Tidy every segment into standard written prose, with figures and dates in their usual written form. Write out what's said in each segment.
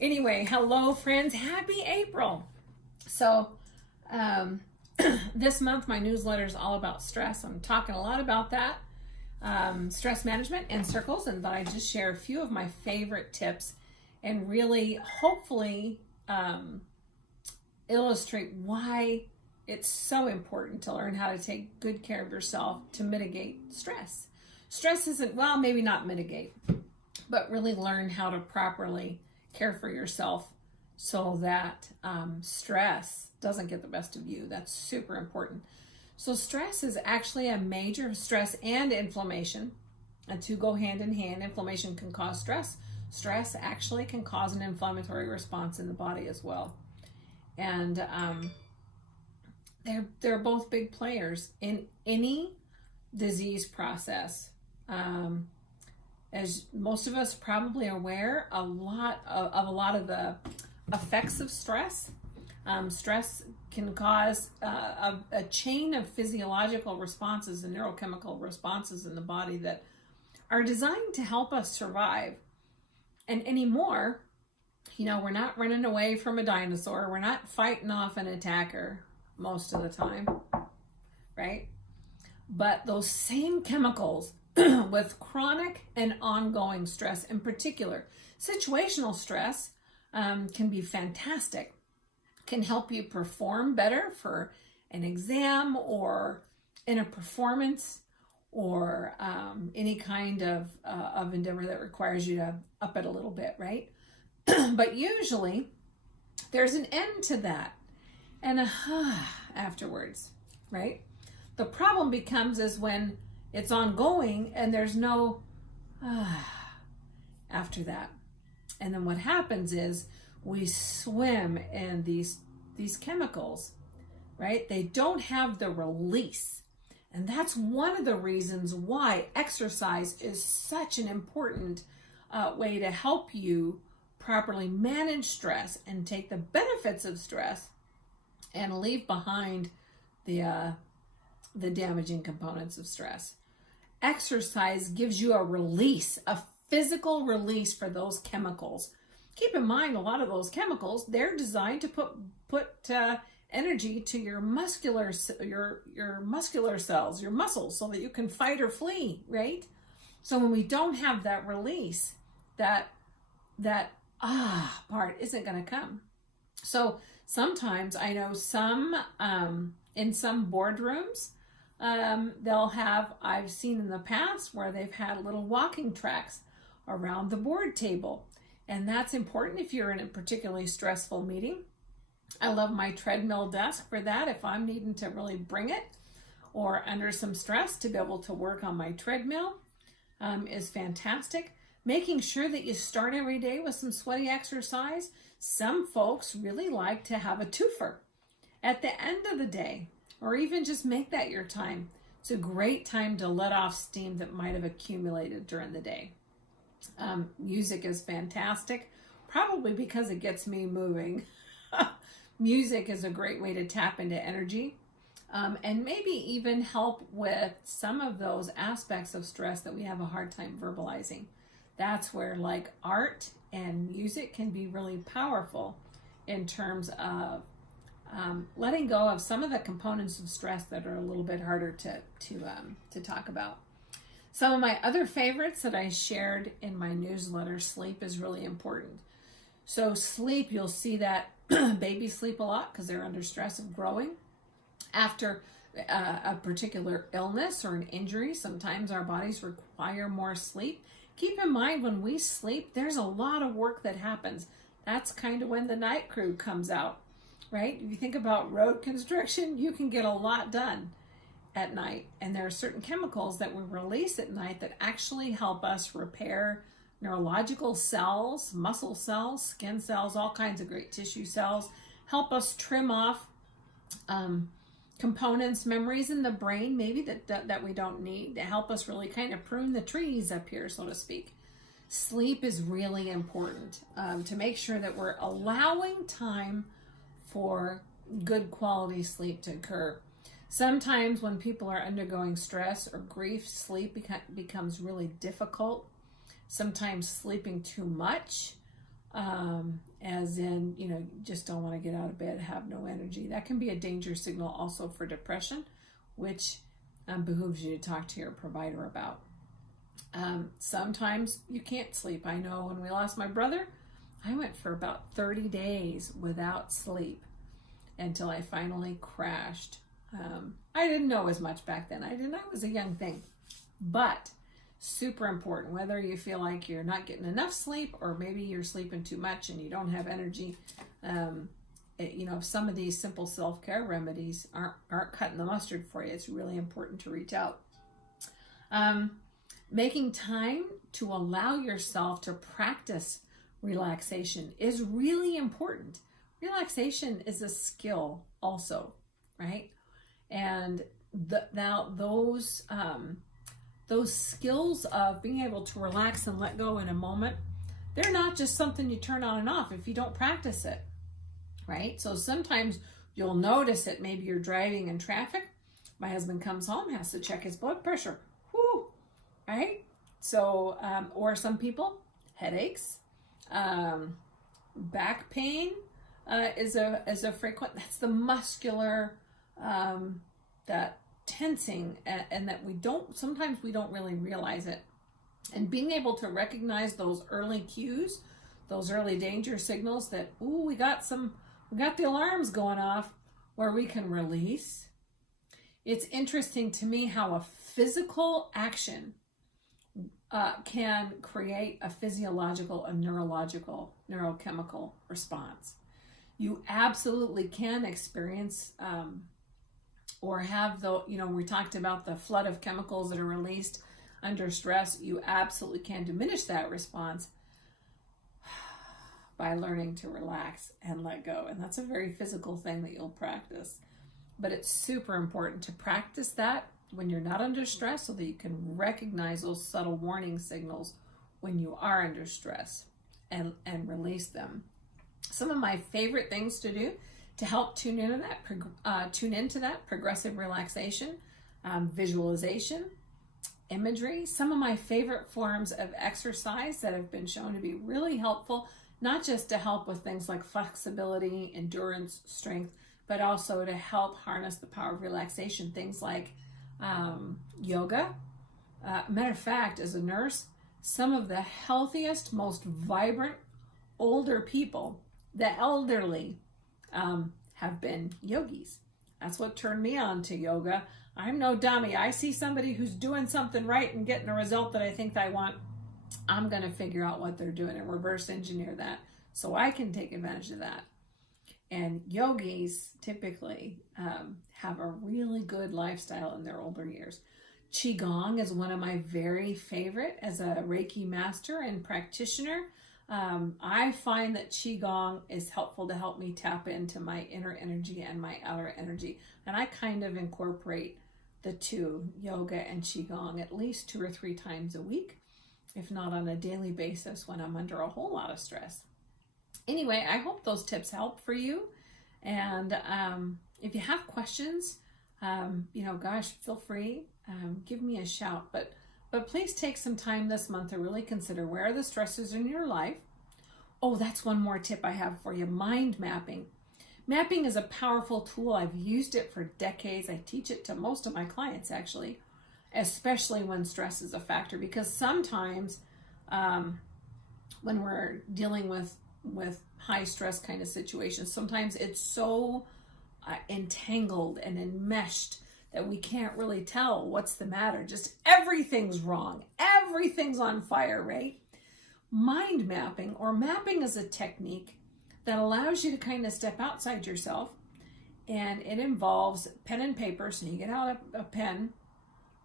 Anyway, hello friends, happy April. So this month my newsletter is all about stress. I'm talking a lot about that, stress management and circles, and that I just share a few of my favorite tips and really hopefully illustrate why it's so important to learn how to take good care of yourself to mitigate stress. Stress isn't, well, maybe not mitigate, but really learn how to properly care for yourself so that stress doesn't get the best of you. That's super important. So stress is actually a major stress and inflammation. And two go hand in hand. Inflammation can cause stress. Stress actually can cause an inflammatory response in the body as well. And they're both big players in any disease process. As most of us probably are aware, a lot of the effects of stress. Stress can cause a chain of physiological responses and neurochemical responses in the body that are designed to help us survive. And anymore, we're not running away from a dinosaur. We're not fighting off an attacker most of the time, right? But those same chemicals with chronic and ongoing stress, in particular, situational stress can be fantastic, can help you perform better for an exam or in a performance or any kind of endeavor that requires you to up it a little bit, right? But usually there's an end to that and afterwards, right? The problem becomes is when it's ongoing and there's no after that. And then what happens is we swim in these chemicals, right? They don't have the release. And that's one of the reasons why exercise is such an important way to help you properly manage stress and take the benefits of stress and leave behind the damaging components of stress. Exercise gives you a release, a physical release for those chemicals. Keep in mind, a lot of those chemicals, they're designed to put energy to your muscular cells, your muscles, so that you can fight or flee, right? So when we don't have that release, that part isn't going to come. So sometimes I know some in some boardrooms, I've seen in the past where they've had little walking tracks around the board table. And that's important if you're in a particularly stressful meeting. I love my treadmill desk for that. If I'm needing to really bring it or under some stress, to be able to work on my treadmill is fantastic. Making sure that you start every day with some sweaty exercise. Some folks really like to have a twofer at the end of the day, or even just make that your time. It's a great time to let off steam that might have accumulated during the day. Music is fantastic, probably because it gets me moving. Music is a great way to tap into energy and maybe even help with some of those aspects of stress that we have a hard time verbalizing. That's where like art and music can be really powerful in terms of letting go of some of the components of stress that are a little bit harder to talk about. Some of my other favorites that I shared in my newsletter, sleep is really important. So sleep, you'll see that babies sleep a lot because they're under stress of growing. After a particular illness or an injury, sometimes our bodies require more sleep. Keep in mind, when we sleep, there's a lot of work that happens. That's kind of when the night crew comes out, right? If you think about road construction, you can get a lot done at night. And there are certain chemicals that we release at night that actually help us repair neurological cells, muscle cells, skin cells, all kinds of great tissue cells, help us trim off components, memories in the brain, maybe that we don't need, to help us really kind of prune the trees up here, so to speak. Sleep is really important to make sure that we're allowing time for good quality sleep to occur. Sometimes when people are undergoing stress or grief, sleep becomes really difficult. Sometimes sleeping too much as in, you just don't want to get out of bed, have no energy. That can be a danger signal also for depression, which behooves you to talk to your provider about. Sometimes you can't sleep. I know when we lost my brother, I went for about 30 days without sleep until I finally crashed. I didn't know as much back then. I was a young thing. But super important, whether you feel like you're not getting enough sleep or maybe you're sleeping too much and you don't have energy. If some of these simple self-care remedies aren't cutting the mustard for you, it's really important to reach out. Making time to allow yourself to practice relaxation is really important. Relaxation is a skill also, right? And now those skills of being able to relax and let go in a moment, they're not just something you turn on and off if you don't practice it, right? So sometimes you'll notice it. Maybe you're driving in traffic. My husband comes home, has to check his blood pressure. Whoo, right? So, or some people, headaches, back pain is a frequent. That's the muscular, that tensing, and that sometimes we don't really realize it. And being able to recognize those early cues, those early danger signals that, we got the alarms going off, where we can release. It's interesting to me how a physical action can create a physiological, a neurological, neurochemical response. You absolutely can experience or have we talked about the flood of chemicals that are released under stress. You absolutely can diminish that response by learning to relax and let go. And that's a very physical thing that you'll practice. But it's super important to practice that when you're not under stress so that you can recognize those subtle warning signals when you are under stress and release them. Some of my favorite things to do to help tune into that progressive relaxation, visualization, imagery. Some of my favorite forms of exercise that have been shown to be really helpful, not just to help with things like flexibility, endurance, strength, but also to help harness the power of relaxation. Things like yoga. Matter of fact, as a nurse, some of the healthiest, most vibrant, older people, the elderly, have been yogis. That's what turned me on to yoga. I'm no dummy. I see somebody who's doing something right and getting a result that I think I want. I'm going to figure out what they're doing and reverse engineer that so I can take advantage of that. And yogis typically have a really good lifestyle in their older years. Qigong is one of my very favorite as a Reiki master and practitioner. I find that Qigong is helpful to help me tap into my inner energy and my outer energy. And I kind of incorporate the two, yoga and Qigong, at least 2 or 3 times a week, if not on a daily basis when I'm under a whole lot of stress. Anyway, I hope those tips help for you. And if you have questions, feel free, give me a shout. But please take some time this month to really consider where are the stressors in your life. Oh, that's one more tip I have for you, mind mapping. Mapping is a powerful tool. I've used it for decades. I teach it to most of my clients, actually, especially when stress is a factor, because sometimes when we're dealing with high stress kind of situations, sometimes it's so entangled and enmeshed that we can't really tell what's the matter. Just everything's wrong. Everything's on fire, right? Mind mapping, or mapping, is a technique that allows you to kind of step outside yourself, and it involves pen and paper. So you get out a pen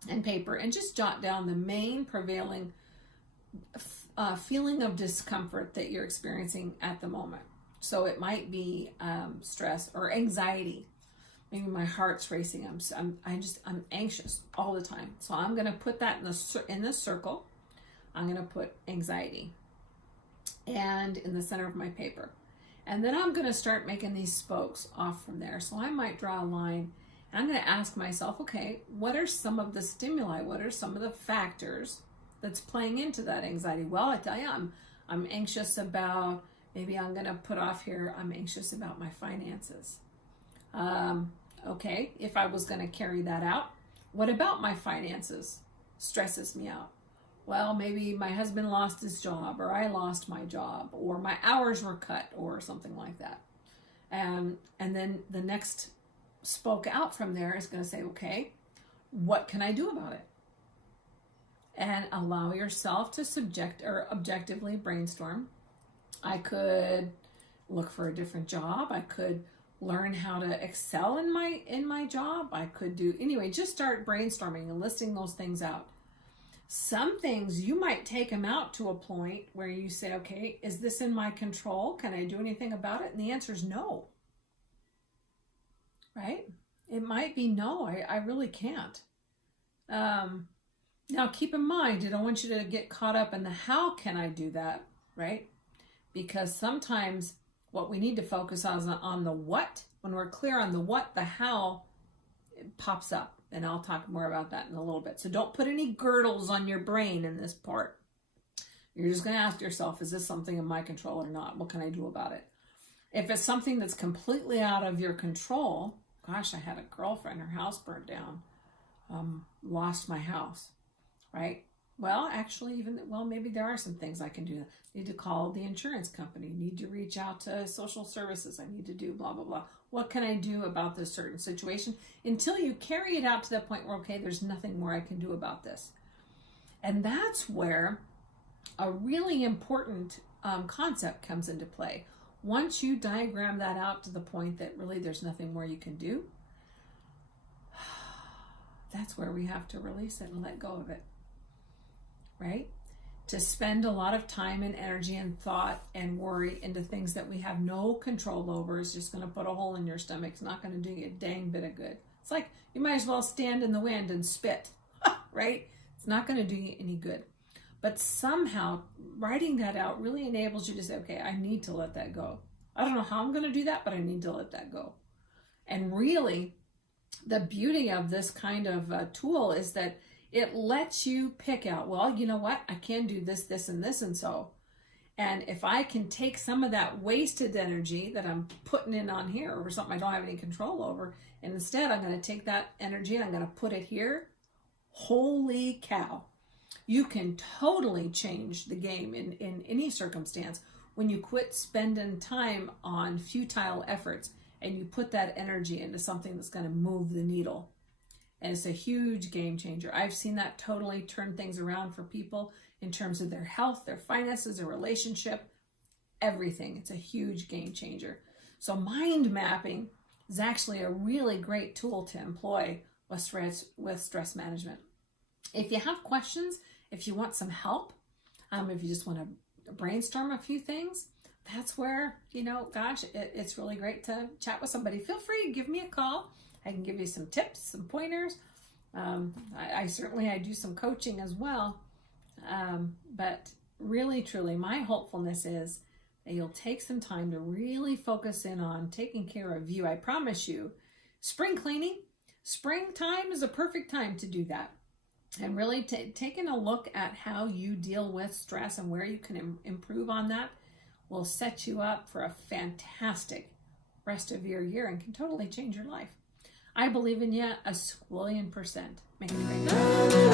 and paper and just jot down the main prevailing feeling of discomfort that you're experiencing at the moment. So it might be stress or anxiety. Maybe my heart's racing. I'm anxious all the time. So I'm going to put that in this circle. I'm going to put anxiety, and in the center of my paper. And then I'm going to start making these spokes off from there. So I might draw a line, and I'm going to ask myself, okay, what are some of the stimuli? What are some of the factors that's playing into that anxiety? Well, I tell you, I'm anxious about Maybe I'm going to put off here, I'm anxious about my finances. Okay, if I was going to carry that out, what about my finances stresses me out? Well, maybe my husband lost his job, or I lost my job, or my hours were cut, or something like that. And then the next spoke out from there is going to say, okay, what can I do about it? And allow yourself to objectively brainstorm. I could look for a different job. I could learn how to excel in my job. I could do, anyway, just start brainstorming and listing those things out. Some things you might take them out to a point where you say, okay, is this in my control? Can I do anything about it? And the answer is no. Right? It might be no, I really can't. Now keep in mind, I don't want you to get caught up in the how can I do that, right? Because sometimes what we need to focus on the what. When we're clear on the what, the how it pops up. And I'll talk more about that in a little bit. So don't put any girdles on your brain in this part. You're just going to ask yourself, is this something in my control or not? What can I do about it? If it's something that's completely out of your control, gosh, I had a girlfriend, her house burned down, lost my house, right? Well, actually, maybe there are some things I can do. I need to call the insurance company, need to reach out to social services, I need to do blah, blah, blah. What can I do about this certain situation? Until you carry it out to that point where, okay, there's nothing more I can do about this. And that's where a really important concept comes into play. Once you diagram that out to the point that really there's nothing more you can do, that's where we have to release it and let go of it, right? To spend a lot of time and energy and thought and worry into things that we have no control over is just going to put a hole in your stomach. It's not going to do you a dang bit of good. It's like you might as well stand in the wind and spit, right? It's not going to do you any good. But somehow writing that out really enables you to say, okay, I need to let that go. I don't know how I'm going to do that, but I need to let that go. And really, the beauty of this kind of tool is that it lets you pick out, well, you know what? I can do this, this, and this, and so. And if I can take some of that wasted energy that I'm putting in on here or something I don't have any control over, and instead I'm going to take that energy and I'm going to put it here, holy cow. You can totally change the game in any circumstance when you quit spending time on futile efforts and you put that energy into something that's going to move the needle. And it's a huge game changer. I've seen that totally turn things around for people in terms of their health, their finances, their relationship, everything. It's a huge game changer. So mind mapping is actually a really great tool to employ with stress management. If you have questions, if you want some help, if you just want to brainstorm a few things, that's where, it's really great to chat with somebody. Feel free to give me a call. I can give you some tips, some pointers. I do some coaching as well. But really, truly, my hopefulness is that you'll take some time to really focus in on taking care of you. I promise you, spring cleaning, springtime is a perfect time to do that. And really taking a look at how you deal with stress and where you can improve on that will set you up for a fantastic rest of your year and can totally change your life. I believe in you a squillion %. Make it a great day.